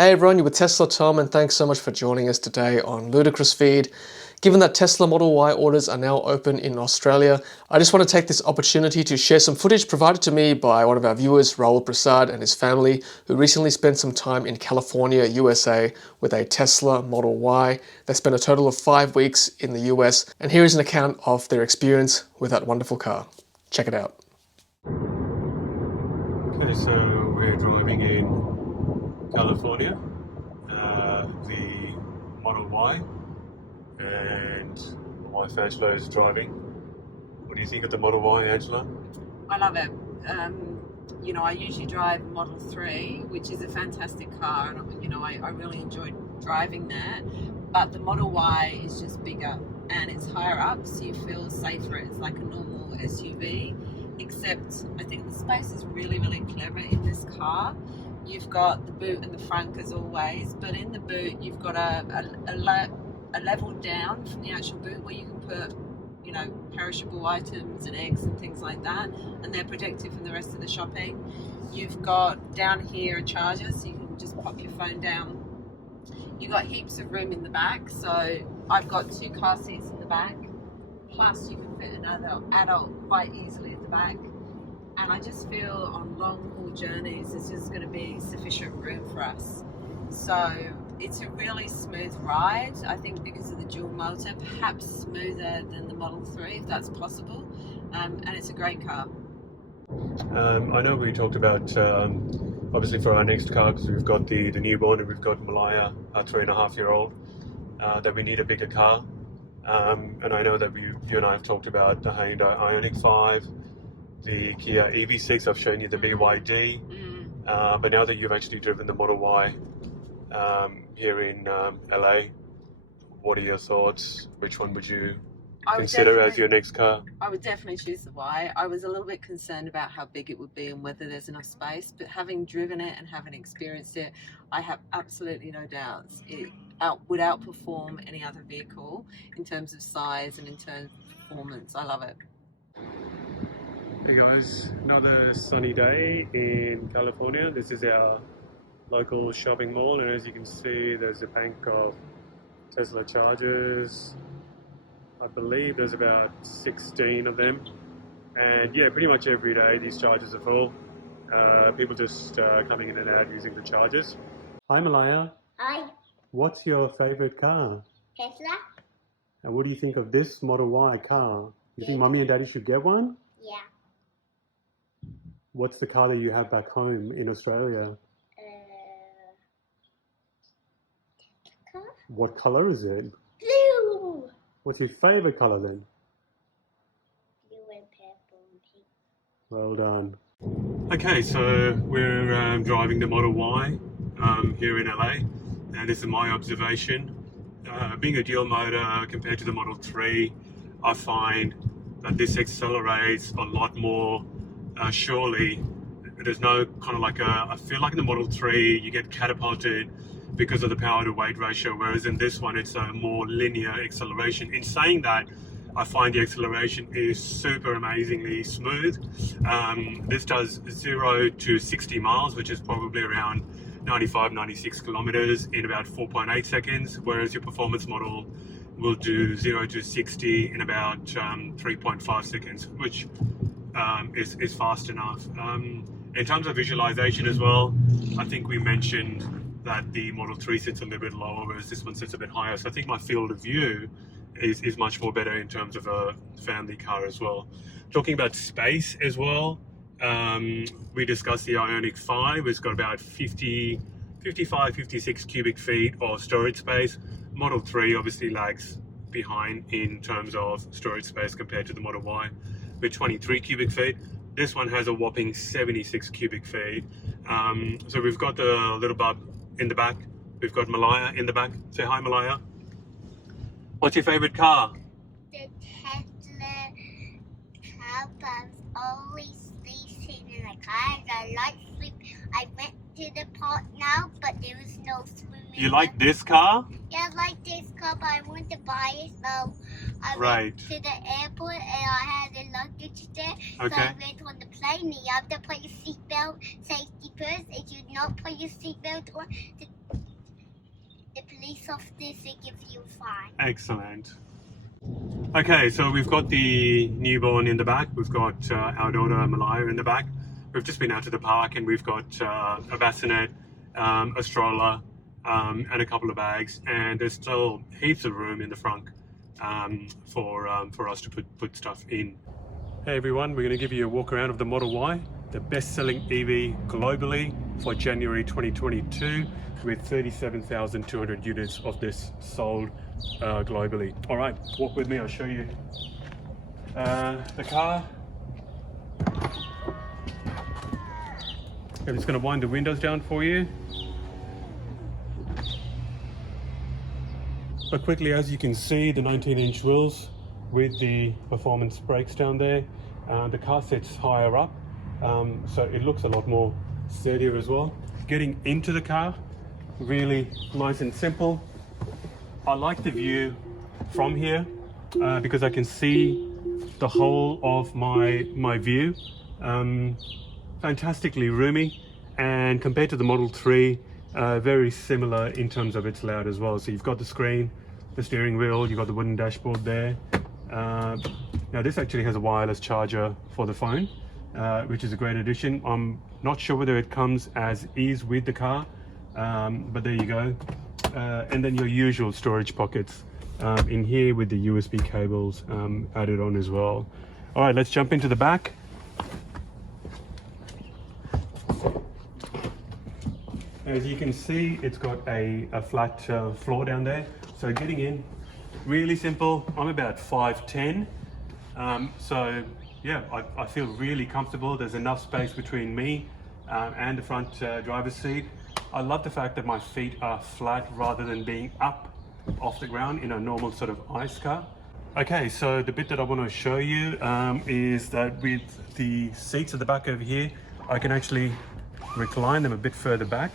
Hey everyone, you're with Tesla Tom, and thanks so much for joining us today on Ludicrous Feed. Given that Tesla Model Y orders are now open in Australia, I just want to take this opportunity to share some footage provided to me by one of our viewers, Rahul Prasad, and his family, who recently spent some time in California, USA, with a Tesla Model Y. They spent a total of 5 weeks in the US, and here is an account of their experience with that wonderful car. Check it out. Okay, so we're driving in California, the Model Y, and my wife Angela is driving. What do you think of the Model Y, Angela? I love it. I usually drive Model 3, which is a fantastic car, and I really enjoyed driving that. But the Model Y is just bigger and it's higher up, so you feel safer. It's like a normal SUV, except I think the space is really, really clever in this car. You've got the boot and the front as always, but in the boot you've got a level down from the actual boot where you can put perishable items and eggs and things like that, and they're protected from the rest of the shopping. You've got down here a charger, so you can just pop your phone down. You've got heaps of room in the back, so I've got 2 car seats in the back, plus you can fit another adult quite easily at the back. And I just feel on long haul journeys there's just going to be sufficient room for us. So it's a really smooth ride, I think, because of the dual motor, perhaps smoother than the Model 3 if that's possible, and it's a great car. I know we talked about, obviously for our next car, because we've got the newborn and we've got Malia, our 3.5-year-old, that we need a bigger car. And I know that you and I have talked about the Hyundai Ioniq 5, the Kia EV6, I've shown you the BYD, but now that you've actually driven the Model Y here in LA, what are your thoughts? Which one would you consider as your next car? I would definitely choose the Y. I was a little bit concerned about how big it would be and whether there's enough space, but having driven it and having experienced it, I have absolutely no doubts it would outperform any other vehicle in terms of size and in terms of performance. I love it. Hey guys, another sunny day in California. This is our local shopping mall, and as you can see there's a bank of Tesla chargers. I believe there's about 16 of them, and yeah, pretty much every day these chargers are full. People just coming in and out using the chargers. Hi Malia. Hi. What's your favorite car? Tesla? And what do you think of this Model Y car? You think Mommy and Daddy should get one? Yeah. What's the car that you have back home in Australia? Car? What color is it? Blue. What's your favorite color then? Blue and purple and pink. Well done. Okay, so we're driving the Model Y here in LA, and this is my observation. Being a dual motor compared to the Model 3, I find that this accelerates a lot more surely. There's no kind of like I feel like in the Model 3 you get catapulted because of the power to weight ratio, whereas in this one it's a more linear acceleration. In saying that, I find the acceleration is super amazingly smooth. This does 0 to 60 miles, which is probably around 95, 96 kilometers in about 4.8 seconds, whereas your performance model will do 0 to 60 in about 3.5 seconds, which is fast enough. In terms of visualization as well, I think we mentioned that the Model 3 sits a little bit lower, whereas this one sits a bit higher. So I think my field of view is much more better in terms of a family car as well. Talking about space as well, we discussed the Ioniq 5. It's got about 55, 56 cubic feet of storage space. Model 3 obviously lags behind in terms of storage space compared to the Model Y with 23 cubic feet. This one has a whopping 76 cubic feet. So we've got the little bub in the back. We've got Malia in the back. Say hi, Malia. What's your favorite car? The Tesla car, but I was always sleeping in the car. I like sleep. I went to the park now, but there was no swimming. You like this car? Yeah, I like this car, but I want to buy it, so I went to the airport and I had a luggage there. Okay. So I went on the plane and you have to put your seatbelt, safety first. If you not put your seatbelt on, base of this and give you 5. Excellent. Okay, so we've got the newborn in the back. We've got our daughter Malia in the back. We've just been out to the park and we've got a bassinet, a stroller, and a couple of bags. And there's still heaps of room in the front for us to put stuff in. Hey everyone, we're going to give you a walk around of the Model Y, the best-selling EV globally for January 2022, with 37,200 units of this sold globally. All right, walk with me, I'll show you the car. I'm just going to wind the windows down for you. But quickly, as you can see, the 19-inch wheels with the performance brakes down there. The car sits higher up, so it looks a lot more sturdier as well. Getting into the car, really nice and simple. I like the view from here because I can see the whole of my view. Fantastically roomy, and compared to the Model 3, very similar in terms of its layout as well. So you've got the screen, the steering wheel, you've got the wooden dashboard there. Now this actually has a wireless charger for the phone, which is a great addition. I'm not sure whether it comes as is with the car, but there you go. And then your usual storage pockets in here with the USB cables added on as well. All right, let's jump into the back. As you can see, it's got a flat floor down there. So getting in, really simple. I'm about 5'10", so yeah, I feel really comfortable. There's enough space between me and the front driver's seat. I love the fact that my feet are flat rather than being up off the ground in a normal sort of ICE car. Okay, so the bit that I want to show you is that with the seats at the back over here, I can actually recline them a bit further back.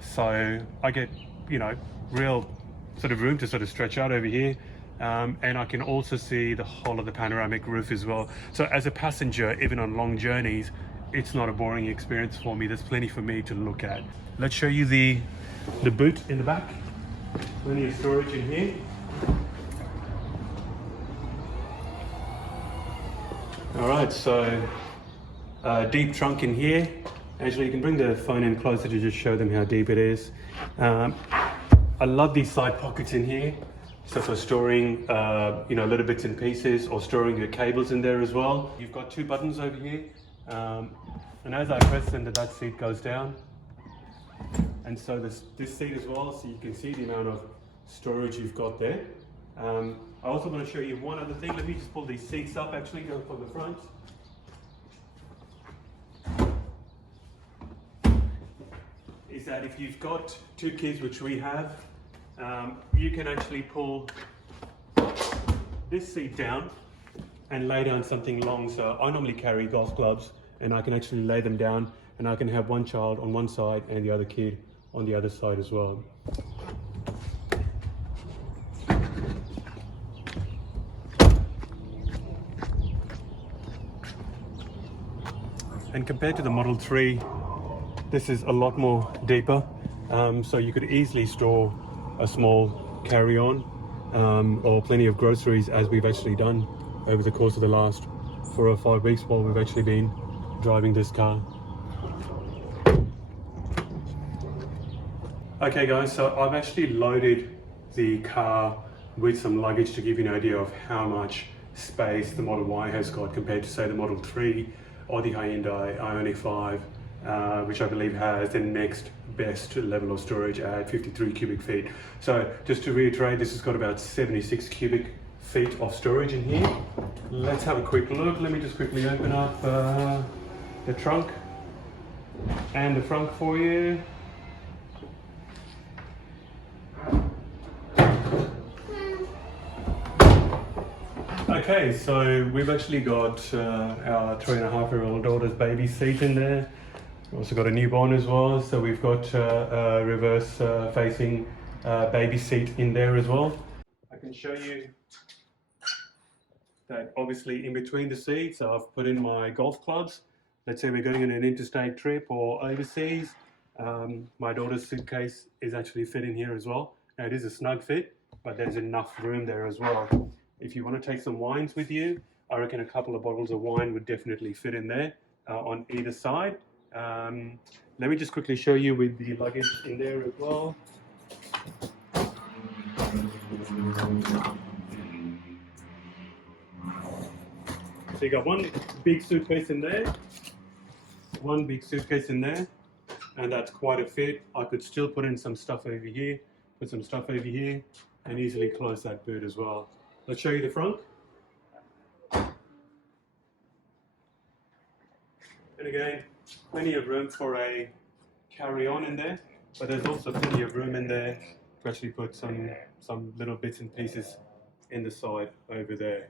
So I get, you know, real sort of room to sort of stretch out over here. And I can also see the whole of the panoramic roof as well. So as a passenger, even on long journeys, it's not a boring experience for me. There's plenty for me to look at. Let's show you the boot in the back. Plenty of storage in here. All right, so deep trunk in here. Actually, you can bring the phone in closer to just show them how deep it is. I love these side pockets in here. So for storing, you know, little bits and pieces, or storing your cables in there as well. You've got 2 buttons over here. And as I press them, that seat goes down. And so this seat as well, so you can see the amount of storage you've got there. I also want to show you one other thing. Let me just pull these seats up, actually, go from the front. Is that if you've got 2 kids, which we have, you can actually pull this seat down and lay down something long. So I normally carry golf clubs, and I can actually lay them down, and I can have one child on one side and the other kid on the other side as well. And compared to the Model 3, this is a lot more deeper, so you could easily store a small carry-on or plenty of groceries, as we've actually done over the course of the last 4 or 5 weeks while we've actually been driving this car. Okay guys, so I've actually loaded the car with some luggage to give you an idea of how much space the Model Y has got compared to, say, the Model 3 or the Hyundai Ioniq 5, which I believe has the next best level of storage at 53 cubic feet. So just to reiterate, this has got about 76 cubic feet of storage in here. Let's have a quick look. Let me just quickly open up the trunk and the front for you. Okay, so we've actually got our 3.5-year-old daughter's baby seat in there. We've also got a newborn as well, so we've got a reverse facing baby seat in there as well. I can show you that obviously in between the seats I've put in my golf clubs. Let's say we're going on an interstate trip or overseas. My daughter's suitcase is actually fit in here as well, Now it is a snug fit, but there's enough room there as well. If you want to take some wines with you, I reckon a couple of bottles of wine would definitely fit in there on either side. Let me just quickly show you with the luggage in there as well. So you got one big suitcase in there, and that's quite a fit. I could still put in some stuff over here, put some stuff over here, and easily close that boot as well. Let's show you the front. And again, plenty of room for a carry-on in there, but there's also plenty of room in there to actually put some little bits and pieces in the side over there.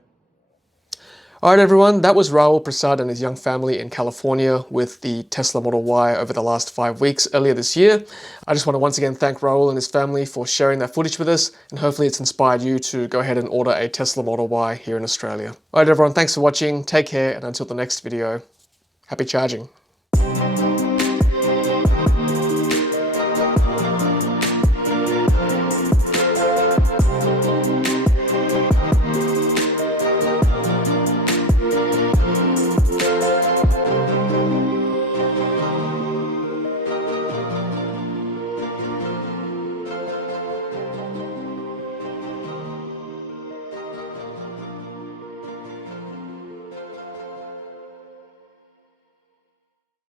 Alright everyone, that was Rahul Prasad and his young family in California with the Tesla Model Y over the last 5 weeks earlier this year. I just want to once again thank Rahul and his family for sharing that footage with us, and hopefully it's inspired you to go ahead and order a Tesla Model Y here in Australia. Alright everyone, thanks for watching, take care, and until the next video, happy charging.